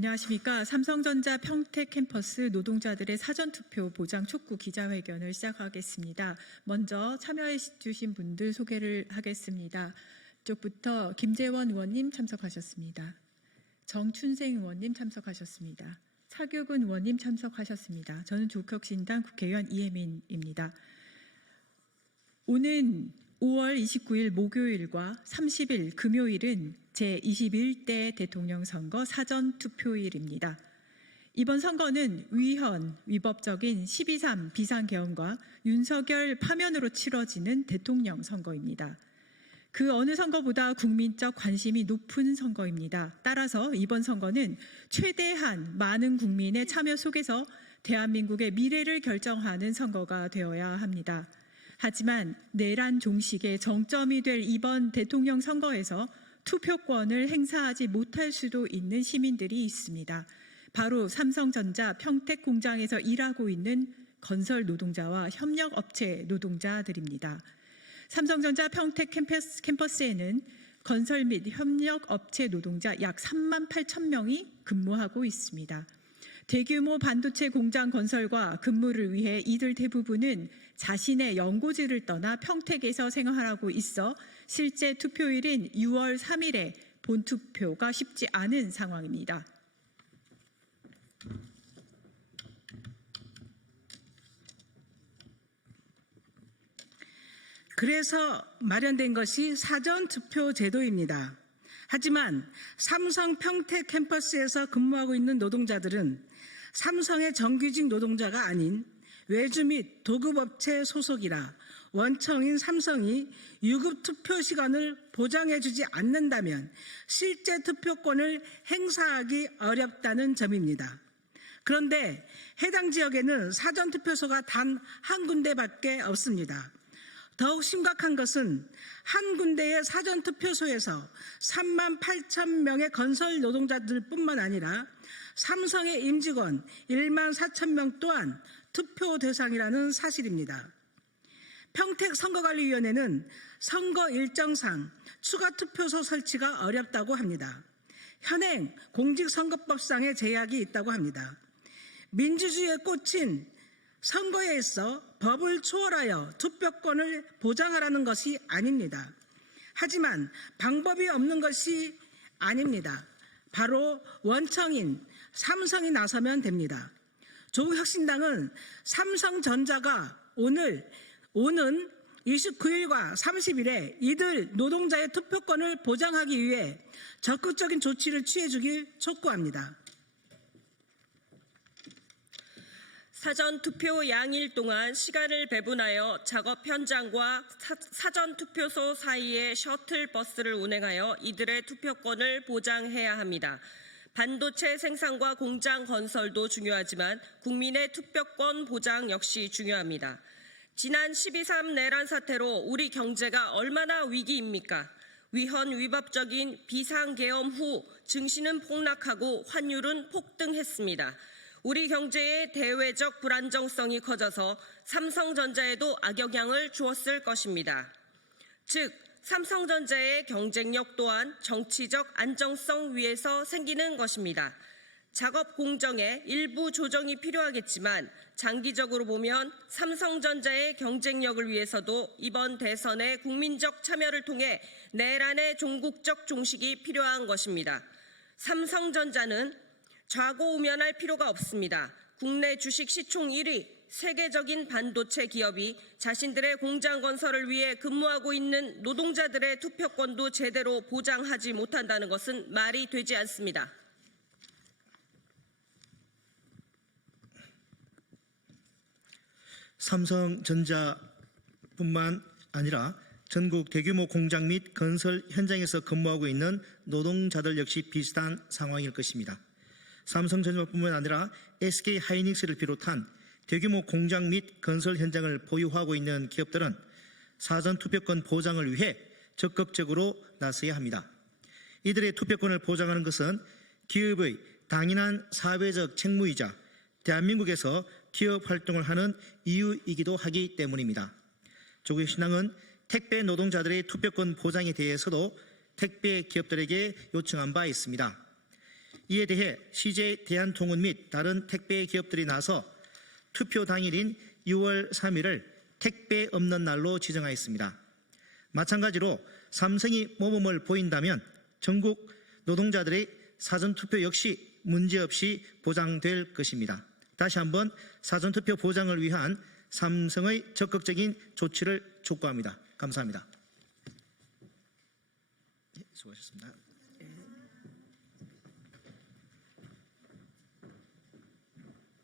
안녕하십니까. 삼성전자 평택 캠퍼스 노동자들의 사전투표 보장 촉구 기자회견을 시작하겠습니다. 먼저 참여해 주신 분들 소개를 하겠습니다. 이쪽부터 김재원 의원님 참석하셨습니다. 정춘생 의원님 참석하셨습니다. 차규근 의원님 참석하셨습니다. 저는 조국혁신당 국회의원 이혜민입니다. 오는 5월 29일 목요일과 30일 금요일은 제21대 대통령 선거 사전투표일입니다. 이번 선거는 위헌, 위법적인 12.3 비상계엄과 윤석열 파면으로 치러지는 대통령 선거입니다. 그 어느 선거보다 국민적 관심이 높은 선거입니다. 따라서 이번 선거는 최대한 많은 국민의 참여 속에서 대한민국의 미래를 결정하는 선거가 되어야 합니다. 하지만 내란 종식의 정점이 될 이번 대통령 선거에서 투표권을 행사하지 못할 수도 있는 시민들이 있습니다. 바로 삼성전자 평택 공장에서 일하고 있는 건설 노동자와 협력업체 노동자들입니다. 삼성전자 평택 캠퍼스에는 건설 및 협력업체 노동자 약 3만 8천 명이 근무하고 있습니다. 대규모 반도체 공장 건설과 근무를 위해 이들 대부분은 자신의 연고지를 떠나 평택에서 생활하고 있어 실제 투표일인 6월 3일에 본투표가 쉽지 않은 상황입니다. 그래서 마련된 것이 사전투표 제도입니다. 하지만 삼성 평택 캠퍼스에서 근무하고 있는 노동자들은 삼성의 정규직 노동자가 아닌 외주 및 도급업체 소속이라 원청인 삼성이 유급 투표 시간을 보장해주지 않는다면 실제 투표권을 행사하기 어렵다는 점입니다. 그런데 해당 지역에는 사전투표소가 단 한 군데밖에 없습니다. 더욱 심각한 것은 한 군데의 사전투표소에서 3만 8천 명의 건설 노동자들뿐만 아니라 삼성의 임직원 1만 4천 명 또한 투표 대상이라는 사실입니다. 평택선거관리위원회는 선거 일정상 추가 투표소 설치가 어렵다고 합니다. 현행 공직선거법상의 제약이 있다고 합니다. 민주주의에 꽂힌 선거에 있어 법을 초월하여 투표권을 보장하라는 것이 아닙니다. 하지만 방법이 없는 것이 아닙니다. 바로 원청인 삼성이 나서면 됩니다. 조국혁신당은 삼성전자가 오는 29일과 30일에 이들 노동자의 투표권을 보장하기 위해 적극적인 조치를 취해주길 촉구합니다. 사전투표 양일 동안 시간을 배분하여 작업 현장과 사전투표소 사이에 셔틀버스를 운행하여 이들의 투표권을 보장해야 합니다. 반도체 생산과 공장 건설도 중요하지만 국민의 투표권 보장 역시 중요합니다. 지난 12.3 내란 사태로 우리 경제가 얼마나 위기입니까? 위헌 위법적인 비상계엄 후 증시는 폭락하고 환율은 폭등했습니다. 우리 경제의 대외적 불안정성이 커져서 삼성전자에도 악영향을 주었을 것입니다. 즉, 삼성전자의 경쟁력 또한 정치적 안정성 위에서 생기는 것입니다. 작업 공정에 일부 조정이 필요하겠지만 장기적으로 보면 삼성전자의 경쟁력을 위해서도 이번 대선의 국민적 참여를 통해 내란의 종국적 종식이 필요한 것입니다. 삼성전자는 좌고우면할 필요가 없습니다. 국내 주식 시총 1위, 세계적인 반도체 기업이 자신들의 공장 건설을 위해 근무하고 있는 노동자들의 투표권도 제대로 보장하지 못한다는 것은 말이 되지 않습니다. 삼성전자뿐만 아니라 전국 대규모 공장 및 건설 현장에서 근무하고 있는 노동자들 역시 비슷한 상황일 것입니다. 삼성전자뿐만 아니라 SK하이닉스를 비롯한 대규모 공장 및 건설 현장을 보유하고 있는 기업들은 사전투표권 보장을 위해 적극적으로 나서야 합니다. 이들의 투표권을 보장하는 것은 기업의 당연한 사회적 책무이자 대한민국에서 기업 활동을 하는 이유이기도 하기 때문입니다. 조국혁신당은 택배 노동자들의 투표권 보장에 대해서도 택배 기업들에게 요청한 바 있습니다. 이에 대해 CJ 대한통운 및 다른 택배 기업들이 나서 투표 당일인 6월 3일을 택배 없는 날로 지정하였습니다. 마찬가지로 삼성이 모범을 보인다면 전국 노동자들의 사전투표 역시 문제없이 보장될 것입니다. 다시 한번 사전투표 보장을 위한 삼성의 적극적인 조치를 촉구합니다. 감사합니다. 수고하셨습니다.